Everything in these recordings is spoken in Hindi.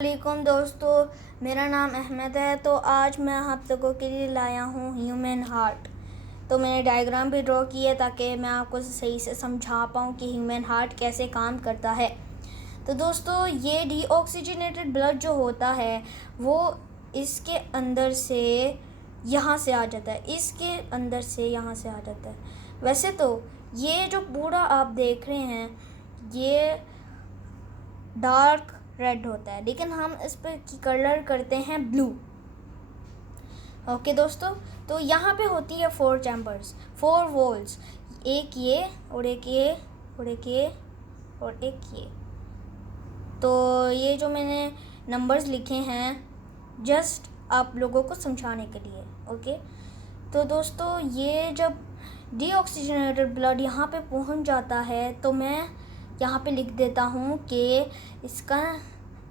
वालेकुम दोस्तों, मेरा नाम अहमद है। तो आज मैं आप लोगों के लिए लाया हूँ ह्यूमन हार्ट। तो मैंने डायग्राम भी ड्रॉ किया ताकि मैं आपको सही से समझा पाऊँ कि ह्यूमन हार्ट कैसे काम करता है। तो दोस्तों, ये डीऑक्सीजनेटेड ब्लड जो होता है वो इसके अंदर से यहाँ से आ जाता है, इसके अंदर से यहाँ से आ जाता है। वैसे तो ये जो पूरा आप देख रहे हैं ये डार्क रेड होता है, लेकिन हम इस पर कलर करते हैं ब्लू। ओके दोस्तों, तो यहाँ पे होती है 4 चैम्बर्स, 4 वॉल्स, एक ये और एक ये और एक ये और एक ये। तो ये जो मैंने नंबर्स लिखे हैं जस्ट आप लोगों को समझाने के लिए। ओके, तो दोस्तों ये जब डीऑक्सीजनेटेड ब्लड यहाँ पे पहुँच जाता है तो मैं यहाँ पे लिख देता हूँ कि इसका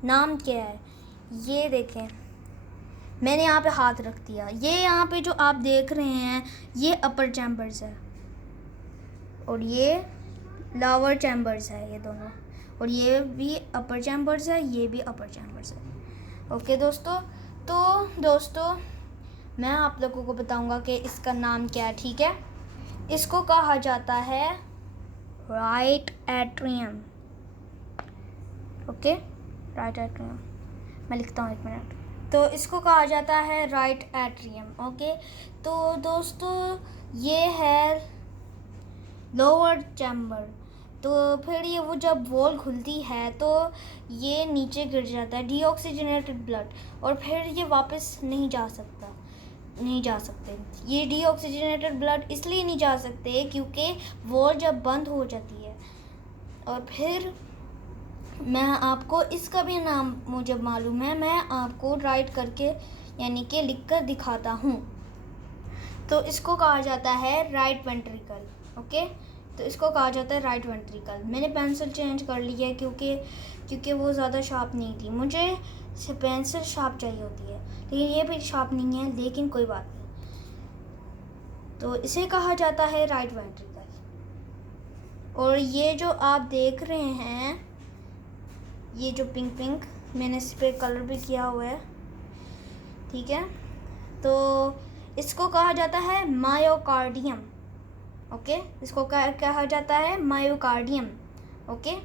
नाम क्या है। ये देखें, मैंने यहाँ पे हाथ रख दिया। ये यहाँ पे जो आप देख रहे हैं ये अपर चैम्बर्स है और ये लोअर चैम्बर्स है, ये दोनों। और ये भी अपर चैम्बर्स है, ये भी अपर चैम्बर्स है। ओके दोस्तों, तो दोस्तों मैं आप लोगों को बताऊंगा कि इसका नाम क्या है। ठीक है, इसको कहा जाता है right atrium. Okay, right atrium, मैं लिखता हूँ, एक मिनट। तो इसको कहा जाता है राइट एट्रियम। ओके, तो दोस्तों ये है लोअर चैम्बर। तो फिर ये वो जब वॉल खुलती है तो ये नीचे गिर जाता है डीऑक्सीजनेटेड ब्लड, और फिर ये वापस नहीं जा सकते। ये डीऑक्सीजनेटेड ब्लड इसलिए नहीं जा सकते क्योंकि वॉल जब बंद हो जाती है। और फिर मैं आपको इसका भी नाम मुझे मालूम है, मैं आपको राइट करके यानी कि लिख कर दिखाता हूँ। तो इसको कहा जाता है राइट वेंट्रिकल। ओके, तो इसको कहा जाता है राइट वेंट्रिकल। मैंने पेंसिल चेंज कर ली है क्योंकि वो ज़्यादा शार्प नहीं थी। मुझे पेंसिल शार्प चाहिए होती है, लेकिन ये भी शार्प नहीं है, लेकिन कोई बात नहीं। तो इसे कहा जाता है राइट वेंट्रिकल। और ये जो आप देख रहे हैं, ये जो पिंक मैंने इस पर कलर भी किया हुआ है, ठीक है। तो इसको कहा जाता है मायोकार्डियम। ओके, इसको कहा जाता है मायोकार्डियम। ओके,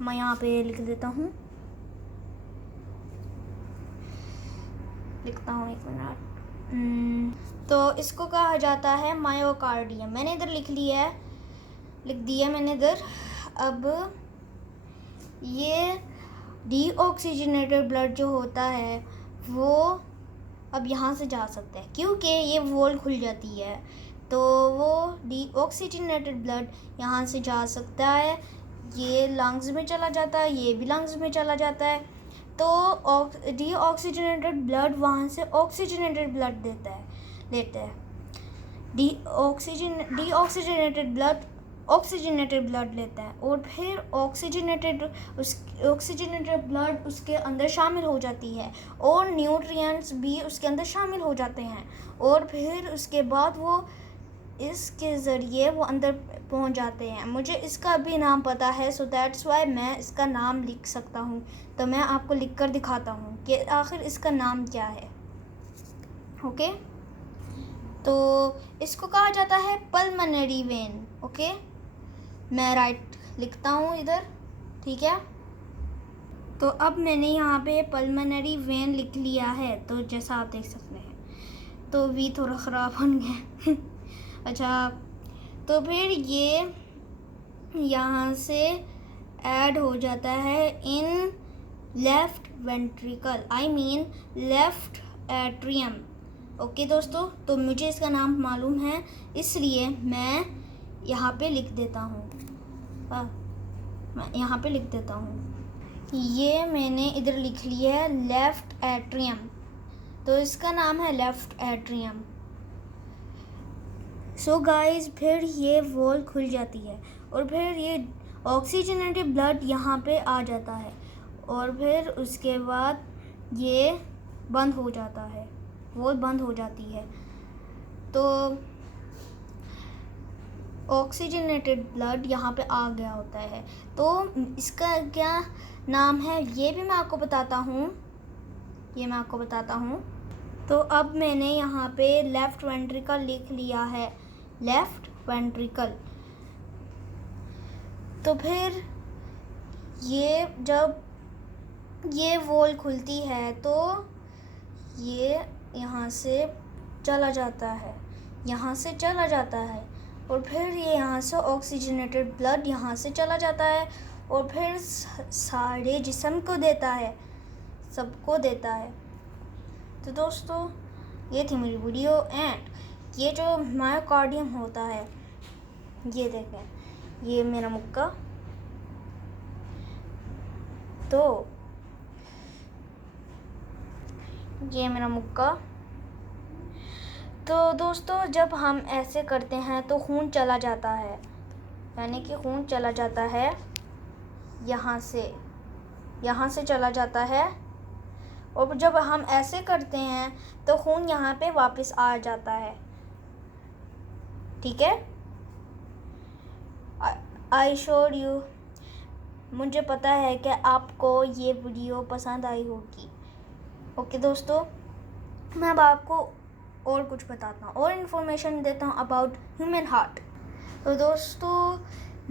मैं यहाँ पे लिख देता हूँ, लिखता हूँ, एक मिनट। तो इसको कहा जाता है मायोकार्डियम। मैंने इधर लिख दिया मैंने इधर। अब ये डीऑक्सीजनेटेड ब्लड जो होता है वो अब यहाँ से जा सकता है क्योंकि ये वॉल खुल जाती है। तो वो डीऑक्सीजनेटेड ब्लड यहाँ से जा सकता है, ये लंग्स में चला जाता है, ये भी लंग्स में चला जाता है। तो डीऑक्सीजनेटेड ब्लड वहाँ से ऑक्सीजनेटेड ब्लड लेता है। डीऑक्सीजनेटेड ब्लड ऑक्सीजनेटेड ब्लड लेता है, और फिर ऑक्सीजनेटेड ब्लड उसके अंदर शामिल हो जाती है और न्यूट्रिएंट्स भी उसके अंदर शामिल हो जाते हैं, और फिर उसके बाद वो इसके ज़रिए वो अंदर पहुंच जाते हैं। मुझे इसका भी नाम पता है, सो दैट्स वाई मैं इसका नाम लिख सकता हूँ। तो मैं आपको लिख कर दिखाता हूँ कि आखिर इसका नाम क्या है। ओके, तो इसको कहा जाता है पल्मोनरी वेन। ओके, मैं राइट लिखता हूँ इधर, ठीक है। तो अब मैंने यहाँ पे पल्मोनरी वेन लिख लिया है, तो जैसा आप देख सकते हैं। तो वी थोड़ा ख़राब बन गया अच्छा, तो फिर ये यहाँ से ऐड हो जाता है in left ventricle, I mean left atrium. Okay दोस्तों, तो मुझे इसका नाम मालूम है इसलिए मैं यहाँ पे लिख देता हूँ। मैं यहाँ पे लिख देता हूँ, ये मैंने इधर लिख लिया है लेफ़्ट एट्रियम। तो इसका नाम है लेफ़्ट एट्रियम। सो गाइस, फिर ये वॉल खुल जाती है और फिर ये ऑक्सीजनेटेड ब्लड यहाँ पे आ जाता है, और फिर उसके बाद ये बंद हो जाता है, वॉल बंद हो जाती है। तो ऑक्सीजनेटेड ब्लड यहाँ पे आ गया होता है। तो इसका क्या नाम है ये भी मैं आपको बताता हूँ। तो अब मैंने यहाँ पे लेफ़्ट वेंट्रिकल लिख लिया है, लेफ़्ट वेंट्रिकल। तो फिर ये जब ये वॉल खुलती है तो ये यहाँ से चला जाता है, और फिर ये यहाँ से ऑक्सीजनेटेड ब्लड यहाँ से चला जाता है और फिर सारे जिस्म को देता है, सबको देता है। तो दोस्तों ये थी मेरी वीडियो। एंड ये जो मायोकार्डियम होता है, ये देखें, ये मेरा मुक्का। तो ये मेरा मुक्का। तो दोस्तों जब हम ऐसे करते हैं तो खून चला जाता है, यानी कि खून चला जाता है यहाँ से चला जाता है, और जब हम ऐसे करते हैं तो खून यहाँ पे वापस आ जाता है। ठीक है, आई शोड यू। मुझे पता है कि आपको ये वीडियो पसंद आई होगी। ओके दोस्तों, मैं अब आपको और कुछ बताता हूँ और इन्फॉर्मेशन देता हूँ अबाउट ह्यूमन हार्ट। तो दोस्तों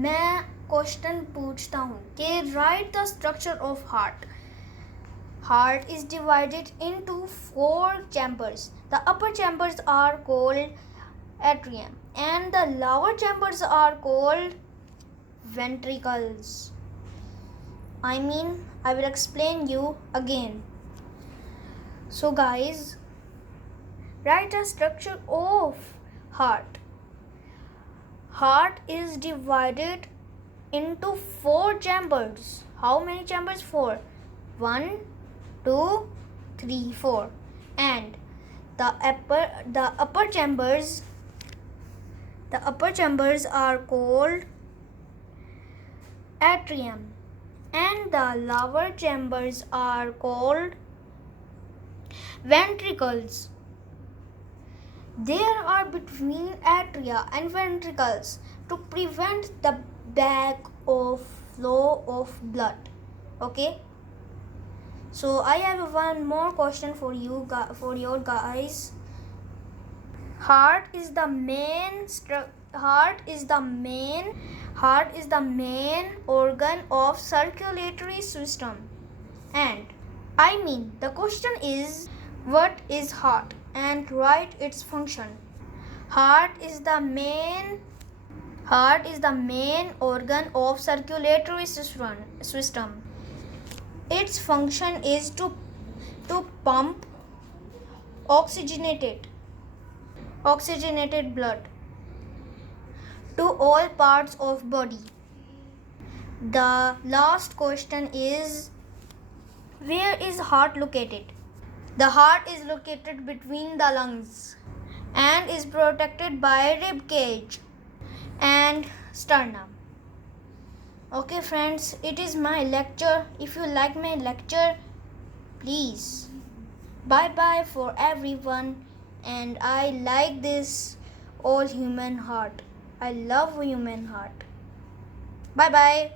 मैं क्वेश्चन पूछता हूँ कि right the structure of heart. Heart is divided into 4 chambers. The upper chambers are called atrium and the lower chambers are called ventricles. I will explain you again. So guys, write the structure of heart. Heart is divided into 4 chambers. How many chambers? 4. 1, 2, 3, 4. And the upper chambers are called atrium and the lower chambers are called ventricles. There are between atria and ventricles to prevent the back of flow of blood. Okay, so I have one more question for you guys. Heart is the main organ of circulatory system. And the question is, what is heart? And write its function. Heart is the main organ of circulatory system. Its function is to pump oxygenated blood to all parts of body. The last question is, where is heart located? The heart is located between the lungs and is protected by rib cage and sternum. Okay friends, it is my lecture. If you like my lecture, please bye for everyone. And I like this all human heart. I love human heart. Bye.